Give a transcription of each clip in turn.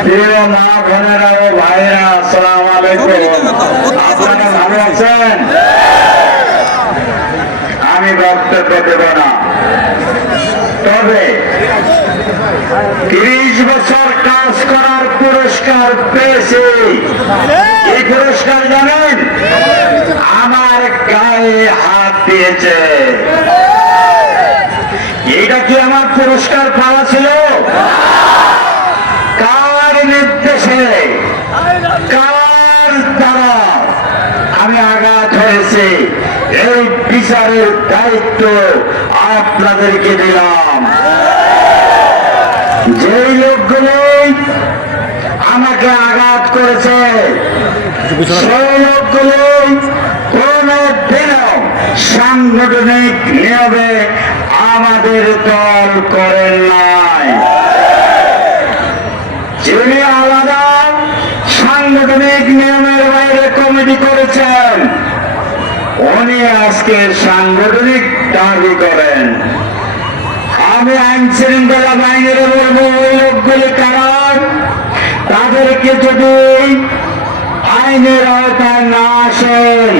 প্রিয় মা বোনেরা ও ভাইরা, আসসালামু আলাইকুম। আপনারা ভালো আছেন? আমি বক্তব্য দেব না, তবে 30 বছর কাজ করার পুরস্কার পেয়েছি। এই পুরস্কার জানেন? আমার গায়ে হাত দিয়েছে। এটা কি আমার পুরস্কার পাওয়া ছিল? কার নির্দেশে, কার দ্বারা আমি আঘাত হয়েছে, এই বিচারের দায়িত্ব আপনাদেরকে দিলাম। যেই লোকগুলো আমাকে আঘাত করেছে, সেই লোকগুলো কোনদিনও সাংগঠনিক নিয়মে আমাদের দল করেন নাই। যিনি আলাদা সাংগঠনিক নিয়মের বাইরে কমিটি করেছেন, উনি আজকে সাংগঠনিক দাবি করেন। আমি আইন শৃঙ্খলা বাহিনীর বলবো, ওই লোকগুলি কারণ তাদেরকে যদি আইনের আওতায় না আসেন,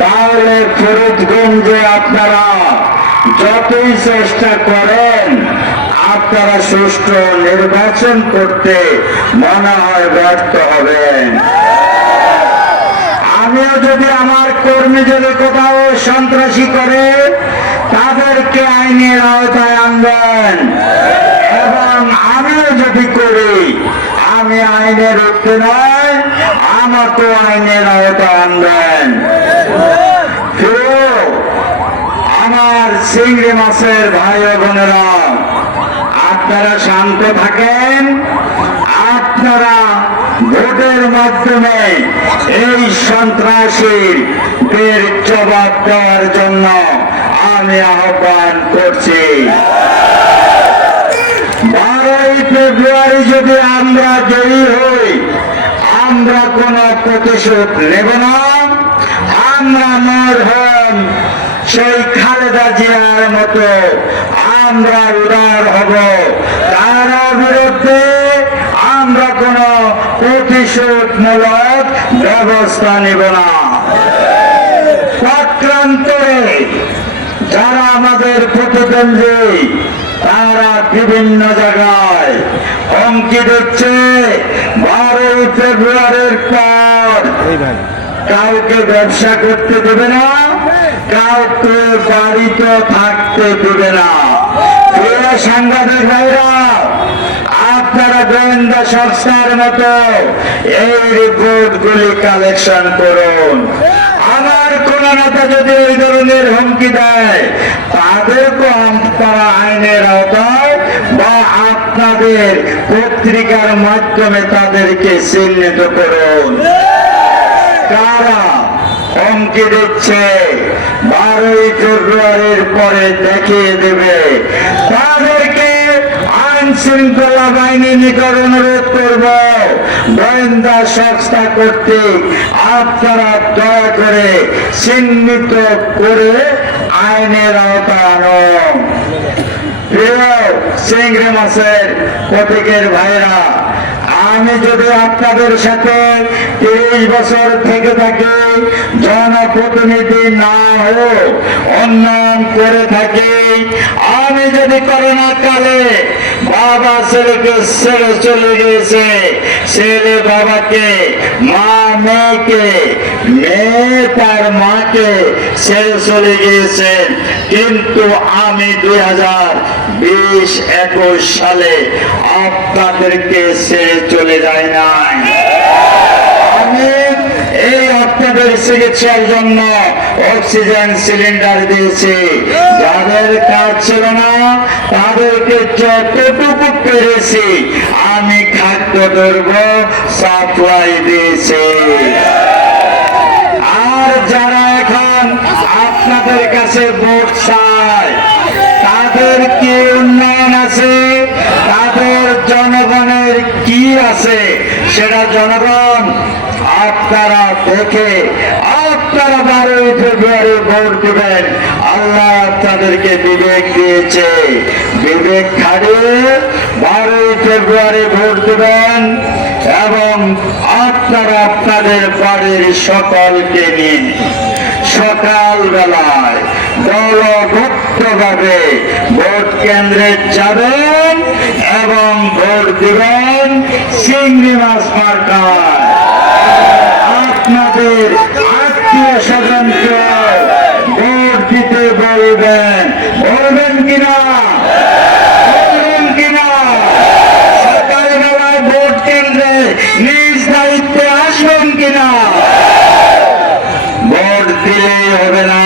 তাহলে ফরিদগঞ্জে আপনারা যতই চেষ্টা করেন, আপনারা সুষ্ঠু নির্বাচন করতে মনে হয় ব্যর্থ হবেন। আমিও যদি আমার কর্মী যদি কোথাও সন্ত্রাসী করে, তাদেরকে আইনের আওতায় আনবেন, এবং আমিও যদি করি, আমি আইনের উঠতে নয়, আমাকে আইনের আওতায় আনবেন। আমার চিংড়ি মাছের ভাই বোনেরা, আপনারা শান্ত থাকেন। আপনারা ভোটের মাধ্যমে এই সন্ত্রাসীদের জবাব দেওয়ার জন্য আমি আহ্বান করছি। 12ই ফেব্রুয়ারি যদি আমরা জয়ী হই, আমরা কোন প্রতিশোধ নেব না। আমরা মরহম সেই খালেদা জিয়ার মতো আমরা উদার হব। তার বিরুদ্ধে আমরা কোন প্রতিশোধমূলক ব্যবস্থা নেব না। চক্রান্তরে যারা আমাদের প্রতিদ্বন্দ্বী, তারা বিভিন্ন জায়গায় হুমকি দিচ্ছে। 12ই ফেব্রুয়ারির পর কাউকে ব্যবসা করতে দেবে না, কাউকে বাড়িতে থাকতে দেবে না। প্রিয় সাংবাদিক ভাইরা, আপনারা গোয়েন্দা সংস্থার মতো এই রিপোর্ট গুলি কালেকশন করুন। আমার কোন নেতা যদি এই ধরনের হুমকি দেয়, তাদেরকে আপনারা আইনের আওতায় বা আপনাদের পত্রিকার মাধ্যমে তাদেরকে চিহ্নিত করুন। কারা হুমকি দিচ্ছে 12ই ফেব্রুয়ারির পরে দেখিয়ে দেবে। তাদেরকে আইন শৃঙ্খলা বাহিনীর নিকট অনুরোধ করব, গোয়েন্দা সংস্থা কর্তৃক আপনারা দয়া করে চিহ্নিত করে আইনের আওতায় আনুন। প্রিয় চিংড়ি মাছের প্রতীকের ভাইরা, আমি যদি আপনাদের সাথে 30 বছর থেকে থাকি, জনপ্রতিনিধি না হয়ে উন্নয়ন করে থাকি, আমি যদি করোনা কালে বাবা ছেলেকে ছেড়ে চলে গিয়েছে, ছেলে বাবাকে, মা মেয়েকে, মেয়ে তার মাকে ছেড়ে চলে গিয়েছেন, কিন্তু আমি 2020-21 সালে আপনাদেরকে ছেড়ে চলে যায় নাই। আমি এই আপনাদের চিকিৎসার জন্য অক্সিজেন সিলিন্ডার দিয়েছি। যাদের কাজ ছিল না, তাদেরকে যতটুকু পেরেছি আমি খাদ্যদ্রব্য সাপ্লাই দিয়েছি। আর যারা এখন আপনাদের কাছে ভোট চায়, তাদের কি উন্নয়ন আছে, তাদের জনগণের কি আছে, সেটা জনগণ আপনারা দেখে আপনারা 12ই ফেব্রুয়ারি ভোট দেবেন। আল্লাহ আপনাদেরকে বিবেক দিয়েছে, বিবেক খাটিয়ে 12ই ফেব্রুয়ারি ভোট দেবেন এবং আপনারা আপনাদের বাড়ির সকলকে নিয়ে সকালবেলায় দলবদ্ধভাবে ভোট কেন্দ্রে যাবেন এবং ভোট দিবেন চিংড়ি মাছ মার্কায়। আপনাদের আত্মীয় স্বজনকে ভোট দিতে বলবেন, বলবেন কিনা? বলবেন কিনা? সকালবেলায় ভোট কেন্দ্রে নিজ দায়িত্বে আসবেন কিনা? ভোট দিলেই হবে না,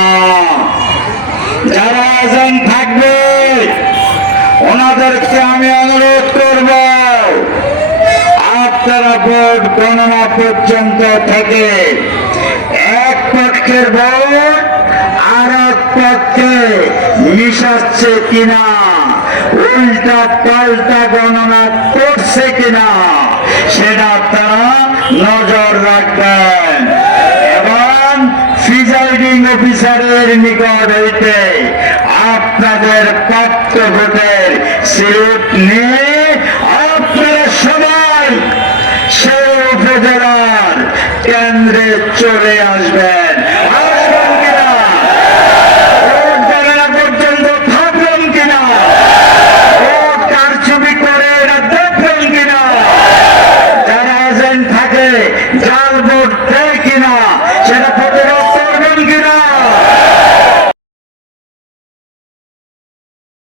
যারা এজন থাকবে ওনাদেরকে আমি অনুরোধ করব, আপনারা ভোট গণনা পর্যন্ত থেকে এক পক্ষের ভোট আর এক পক্ষে মিশাচ্ছে কিনা, উল্টা পাল্টা গণনা করছে কিনা সেটা আপনারা নজর রাখবেন এবং প্রিজাইডিং অফিসারের নিকট হইতে আপনাদের প্রাপ্ত ভোটের স্লিপ নিয়ে আপনারা সবাই সেই উপজেলার কেন্দ্রে চলে আসবেন।